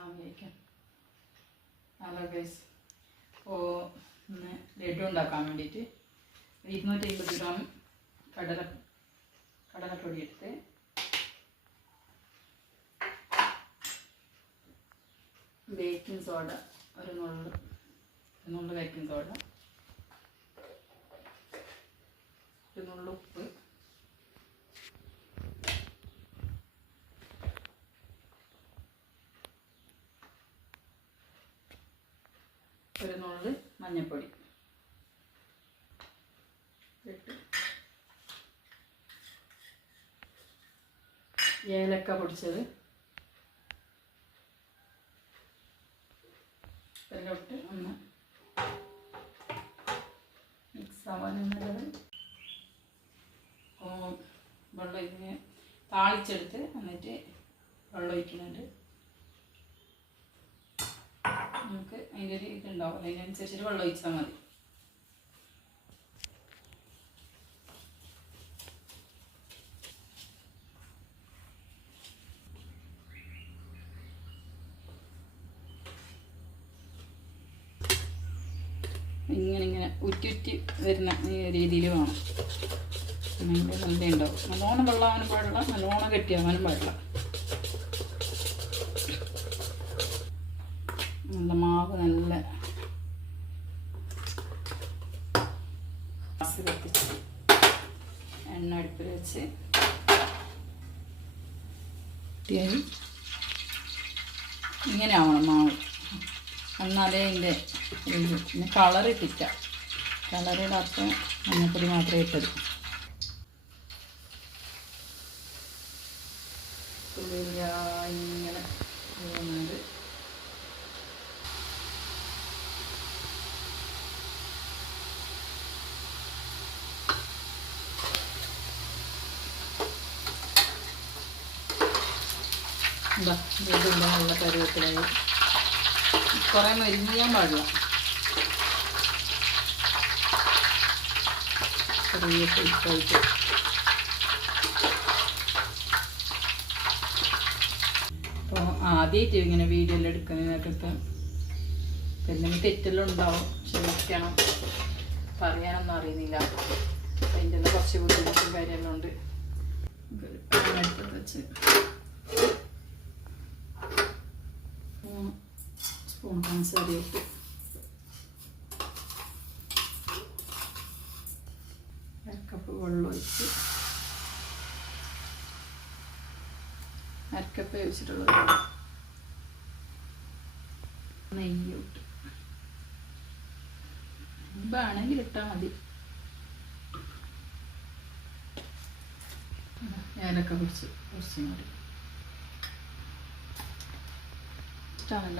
അസ്സലാമലൈക്കും. Hello guys. അപ്പോൾ ഇന്ന് ലഡു ഉണ്ടാക്കാൻ വേണ്ടിയിട്ട് 250 ഗ്രാം കടലപ്പൊടി എടുത്ത് ബേക്കിംഗ് സോഡ ഒരു നുള്ളു ബേക്കിംഗ് സോഡ, ഒരു നുള്ളു ഉപ്പ്, ഒരു നുള്ളു മഞ്ഞൾപ്പൊടി ഇട്ട് ഏലക്ക പൊടിച്ചത് എല്ലാം ഇട്ട് ഒന്ന് മിക്സ് ആവാനുള്ളത്. വെള്ളം ഇതിന് താളിച്ചെടുത്ത് എന്നിട്ട് വെള്ളം ഒഴിക്കുന്നുണ്ട്. നമുക്ക് അതിൻ്റെ ഒരു ഇതുണ്ടാവും, അതിനനുസരിച്ചിട്ട് വെള്ളം ഒഴിച്ചാൽ മതി. ഇങ്ങനെ ഉറ്റി വരുന്ന രീതിയിൽ വേണം. നല്ല ഉണ്ടാവും. നല്ലോണം വെള്ളമാവാനും പാടില്ല, നല്ലോണം കെട്ടിയാവാനും പാടില്ല. നല്ല മാവ് നല്ല ഗ്യാസ് കത്തിച്ച് എണ്ണ അടുപ്പിൽ വെച്ച് ഇങ്ങനെ ആവണം മാവ്. എന്നാലേ അതിൻ്റെ പിന്നെ കളർ ഇട്ടില്ല. കളറിടാത്ത മഞ്ഞപ്പൊടി മാത്രമേ ഇട്ടത്. ഇങ്ങനെ പോകുന്നത് ഇതില്ല. നല്ല പരുവത്തിലായി. കുറേ മരിഞ്ഞ് ചെയ്യാൻ പാടില്ല. ചെറിയ ഷേപ്പായിട്ട്. അപ്പോൾ ആദ്യമായിട്ട് ഇങ്ങനെ വീഡിയോ എല്ലാം എടുക്കുന്നതിനൊക്കെ പിന്നെ തെറ്റെല്ലാം ഉണ്ടാവും, ക്ഷമിക്കണം. പറയാനൊന്നും അറിയുന്നില്ല. അതിൻ്റെ കുറച്ച് ബുദ്ധിമുട്ടും കാര്യമെല്ലാം ഉണ്ട്. അടുത്ത് വെച്ച് സ്പൂൺ പഞ്ചസാരയിട്ട് അരക്കപ്പ് വെള്ളം ഒഴിച്ച് അരക്കപ്പ് ഒഴിച്ചിട്ടുള്ളത് നെയ്യ് ഇട്ട് വേണമെങ്കിൽ ഇട്ടാൽ മതി. ഏലക്ക കുറച്ച് മതി.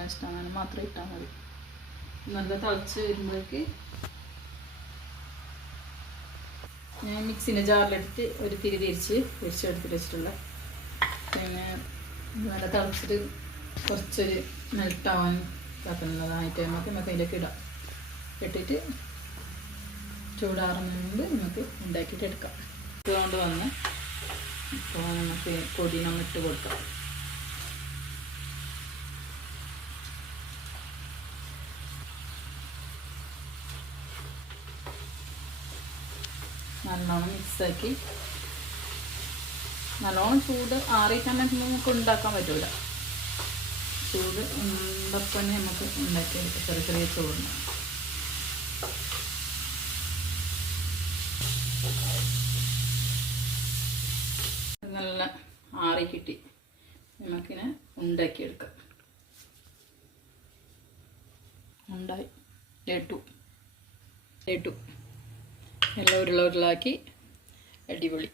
ഇഷ്ടമാണ് മാത്രം ഇട്ടാൽ മതി. നല്ല തിളച്ച് വരുമ്പോഴേക്ക് ഞാൻ മിക്സിൻ്റെ ജാറിലെടുത്ത് ഒരു തിരി തിരിച്ചെടുത്തിട്ട് വെച്ചിട്ടുള്ള. പിന്നെ നല്ല തിളച്ചിട്ട് കുറച്ചൊരു മെൽട്ടാവാൻ കാത്തുന്നതായിട്ട് നമുക്ക് അതിലേക്ക് ഇടാം. ഇട്ടിട്ട് ചൂടാറുന്നതിന് മുമ്പ് നമുക്ക് ഉണ്ടാക്കിയിട്ട് എടുക്കാം. ഇതുകൊണ്ട് വന്ന് ഇപ്പോൾ നമുക്ക് പൊടി ഇട്ട് കൊടുക്കാം. നല്ലോണം മിക്സാക്കി. നല്ലോണം ചൂട് ആറിയിട്ടാണ് നമുക്ക് ഉണ്ടാക്കാൻ പറ്റില്ല. ചൂട് ഉണ്ടപ്പം തന്നെ നമുക്ക് ഉണ്ടാക്കിയെടുക്കാം. ചെറിയ ചെറിയ ചൂടുണ്ട്. നല്ല ആറി കിട്ടി. നമുക്കിനെ ഉണ്ടാക്കിയെടുക്കാം. ഉണ്ടായി ലഡു എല്ലാം ഉരുളാക്കി. അടിപൊളി.